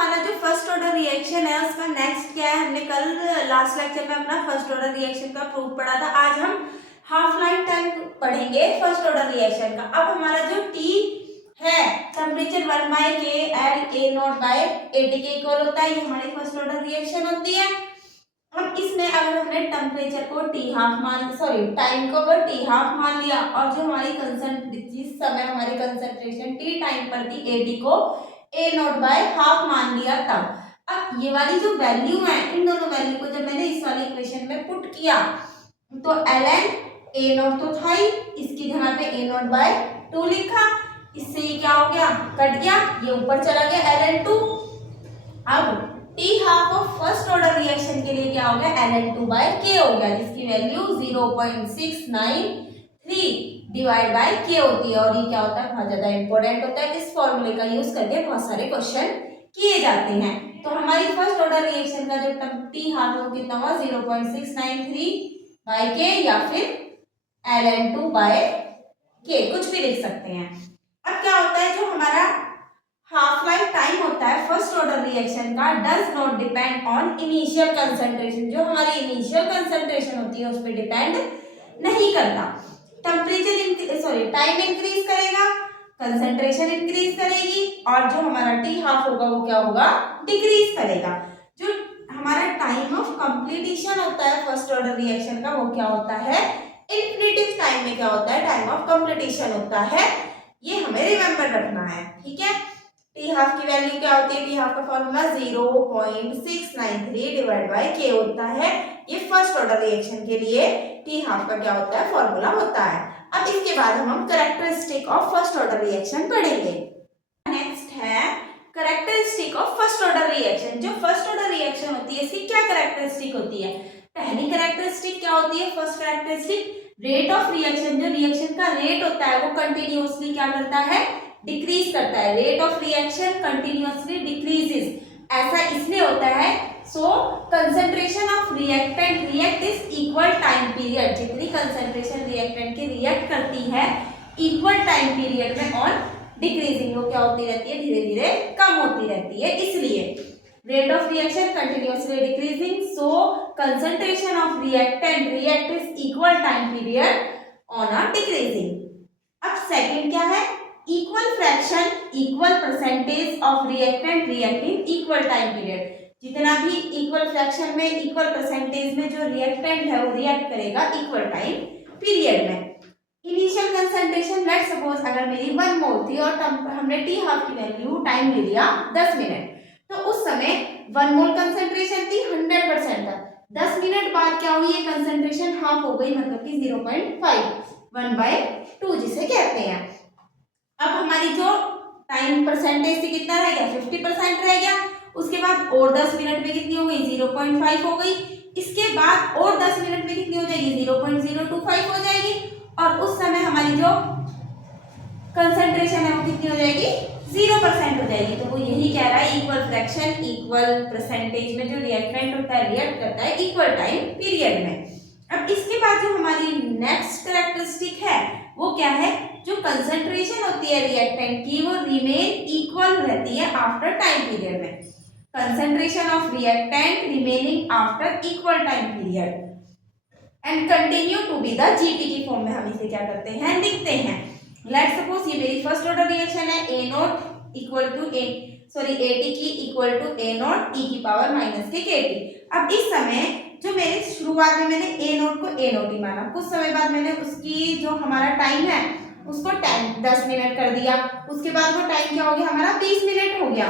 हमारा जो first order reaction है उसका नेक्स्ट क्या है, हमने कल लास्ट लेक्चर में अपना फर्स्ट ऑर्डर रिएक्शन का प्रूफ पढ़ा था। आज हम हाफ लाइफ टाइम पढ़ेंगे फर्स्ट ऑर्डर रिएक्शन का। अब हमारा जो टी है टेम्परेचर 1/k L A0/AT के इक्वल होता है, ये हमारी फर्स्ट ऑर्डर रिएक्शन होती है। अब इसमें अगर हमने टेम्परेचर को टाइम को अगर टी हाफ मान लिया और जो हमारी जिस समय हमारी कंसंट्रेशन टी टाइम पर थी AT को A0/हाफ मान लिया, तब अब ये वाली जो वैल्यू है, इन दोनों वैल्यू को जब मैंने इस वाली इक्वेशन में पुट किया तो ln A0 तो था ही, इसकी जगह पे A0/2 लिखा, इससे ये क्या हो गया, कट गया, ये ऊपर चला गया ln2। अब T half of first order reaction के लिए क्या हो गया, ln2/k हो गया, जिसकी वैल्यू 0.693 डिवाइड बाय के होती है। और ये क्या होता है, बहुत ज्यादा इंपॉर्टेंट होता है, इस फॉर्मूले का यूज करके बहुत सारे क्वेश्चन किए जाते हैं। तो हमारी फर्स्ट ऑर्डर रिएक्शन का जो टी हाफ है वो कितना हुआ, 0.693/k या फिर ln2/k, कुछ भी लिख सकते हैं। अब क्या होता है, जो हमारा हाफ लाइफ टाइम होता है फर्स्ट ऑर्डर रिएक्शन का does not depend on initial concentration, जो हमारी इनिशियल कंसंट्रेशन होती है उस पर डिपेंड नहीं करता। टाइम इंक्रीज करेगा, कंसंट्रेशन इंक्रीज करेगी, और जो हमारा टी हाफ होगा वो क्या होगा, डिक्रीज करेगा। जो हमारा टाइम ऑफ कंप्लीशन होता है फर्स्ट ऑर्डर रिएक्शन का वो क्या होता है, इन्फिनिटिव टाइम में क्या होता है, टाइम ऑफ कंप्लीशन होता है। ये हमें रिमेंबर रखना है, ठीक है। टी हाफ की वैल्यू क्या होती है, टी हाफ का फॉर्मूला 0.693 डिवाइड बाय के होता है। ये फर्स्ट ऑर्डर रिएक्शन के लिए टी हाफ का क्या होता है, फॉर्मूला होता है। अब इसके बाद हम characteristic of first order reaction पढ़ेंगे। नेक्स्ट है characteristic of first order reaction. जो फर्स्ट ऑर्डर रिएक्शन होती है इसकी क्या कैरेक्टरिस्टिक होती है, पहली कैरेक्टरिस्टिक क्या होती है, first characteristic rate of reaction. जो रिएक्शन का रेट होता है वो कंटिन्यूअसली क्या करता है, डिक्रीज करता है। Rate of reaction continuously decreases, ऐसा इसलिए होता है so concentration of reactant react is equal time period. जितनी कंसंट्रेशन रिएक्टेंट की रिएक्ट करती है इक्वल टाइम पीरियड में और डिक्रीजिंग, वो क्या होती रहती है, धीरे धीरे कम होती रहती है। इसलिए rate of reaction continuously decreasing, so concentration of reactant react is equal time period on a decreasing. अब सेकंड क्या है, equal fraction equal percentage of reactant react in equal time period. जितना भी इक्वल फ्रैक्शन में equal percentage में जो reactant है वो रिएक्ट करेगा इक्वल टाइम पीरियड में। इनिशियल कंसंट्रेशन, लेट्स सपोज अगर मेरी 1 मोल थी और हमने टी हाफ की वैल्यू टाइम ले लिया 10 मिनट, तो उस समय 1 मोल कंसंट्रेशन थी 100% था। 10 मिनट बाद क्या हुई, ये कंसंट्रेशन हाफ हो गई, मतलब कि 0.5 1/2 जिसे कहते हैं। अब हमारी जो टाइम परसेंटेज थी कितना रह गया, 50% रह गया। उसके बाद और 10 मिनट में कितनी हो गई, 0.5 हो गई। इसके बाद और 10 मिनट में कितनी हो जाएगी, 0.025 हो जाएगी। और उस समय हमारी जो कंसंट्रेशन है वो कितनी हो जाएगी, 0% हो जाएगी। तो वो यही कह रहा है इक्वल फ्रैक्शन इक्वल परसेंटेज में जो रिएक्टेंट होता है रिएक्ट करता है इक्वल टाइम पीरियड में। अब इसके बाद जो हमारी नेक्स्ट कैरेक्टरिस्टिक है वो क्या है, जो कंसंट्रेशन होती है रिएक्टेंट की वो रिमेन इक्वल रहती है आफ्टर टाइम पीरियड में। Concentration of reactant remaining after equal time period and continue to be the GT की फॉर्म में हम इसे क्या करते हैं, लिखते हैं। लेट्स सपोज ये मेरी फर्स्ट ऑर्डर रिएक्शन है, A0 इक्वल टू AT की इक्वल टू A0 e की पावर माइनस के KT। अब इस समय जो मेरे शुरुआत में मैंने A0 को A0 ही माना, कुछ समय बाद मैंने उसकी जो हमारा टाइम है उसको 10 मिनट कर दिया। उसके बाद वो टाइम क्या हो गया हमारा, 20 मिनट हो गया।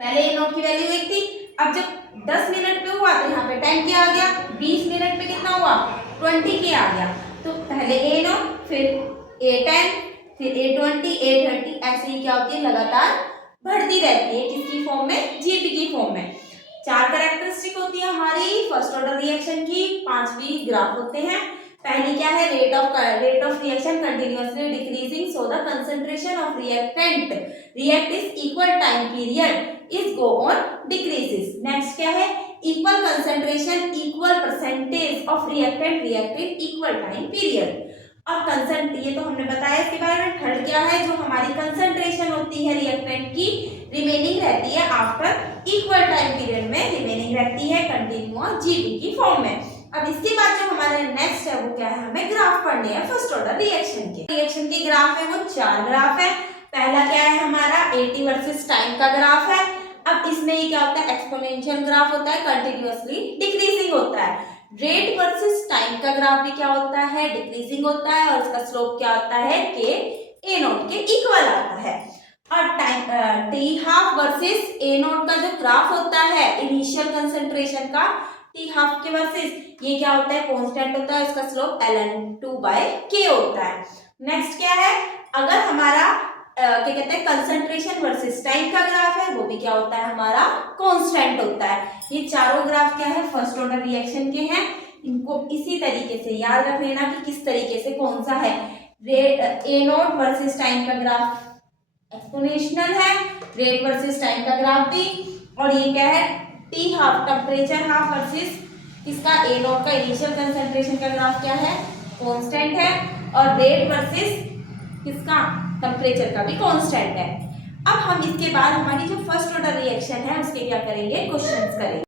पहले A0 की वैल्यू 1 थी, अब जब 10 मिनट पे हुआ तो यहाँ पे टाइम क्या आ गया, 20 मिनट में कितना हुआ, 20K आ गया। तो पहले A0 फिर A10 फिर A20 A30, ऐसे ही क्या होती है, लगातार बढ़ती रहती है। किसकी फॉर्म में, जीटी की फॉर्म में। 4 कैरेक्टरिस्टिक होती है हमारी फर्स्ट ऑर्डर रिएक्शन की, 5 भी ग्राफ होते हैं। पहली क्या है, rate of reaction continuously decreasing, so the concentration of reactant react is equal time period is go on decreases. Next क्या है, equal concentration equal percentage of reactant react in equal time period. और ये तो हमने बताया इसके बारे में। थर्ड क्या है, जो हमारी कंसंट्रेशन होती है रिएक्टेंट की रिमेनिंग रहती है आफ्टर इक्वल टाइम पीरियड में रिमेनिंग रहती है कंटिन्यूअस जीटी की फॉर्म में। अब इसके बाद जो हमारे नेक्स्ट है वो क्या है, हमें ग्राफ पढ़ने हैं फर्स्ट ऑर्डर रिएक्शन के। रिएक्शन के ग्राफ है वो 4 ग्राफ है। पहला क्या है हमारा 80 वर्सेस टाइम का ग्राफ है। अब इसमें ये क्या होता है, एक्सपोनेंशियल ग्राफ होता है, कंटिन्यूअसली डिक्रीजिंग होता है। रेट वर्सेस टाइम का ग्राफ भी क्या होता है, डिक्रीजिंग होता है और इसका स्लोप क्या होता है, के ए नोट के इक्वल आता है। और time T half versus A note का जो ग्राफ होता है इनिशियल कंसंट्रेशन का, टी हाफ के वर्सेस ये क्या होता है, कांस्टेंट होता है, इसका स्लोप ln2/k होता है। नेक्स्ट क्या है, अगर हमारा क्या कहते हैं कंसंट्रेशन वर्सेस टाइम का ग्राफ है, वो भी क्या होता है हमारा कांस्टेंट होता है। ये चारों ग्राफ क्या है, फर्स्ट ऑर्डर रिएक्शन के हैं। इनको इसी तरीके से याद रख लेना कि किस तरीके से कौन सा है। ए नोट वर्सेस टाइम का ग्राफ एक्सपोनेंशियल है, रेट वर्सेस टाइम का ग्राफ भी, और ये क्या है T half temperature half versus इसका ए नोट का इनिशियल कंसंट्रेशन का ग्राफ क्या है, कांस्टेंट है, और रेट वर्सेस किसका टेम्परेचर का भी कांस्टेंट है। अब हम इसके बाद हमारी जो फर्स्ट ऑर्डर रिएक्शन है उसके क्या करेंगे, क्वेश्चंस करेंगे।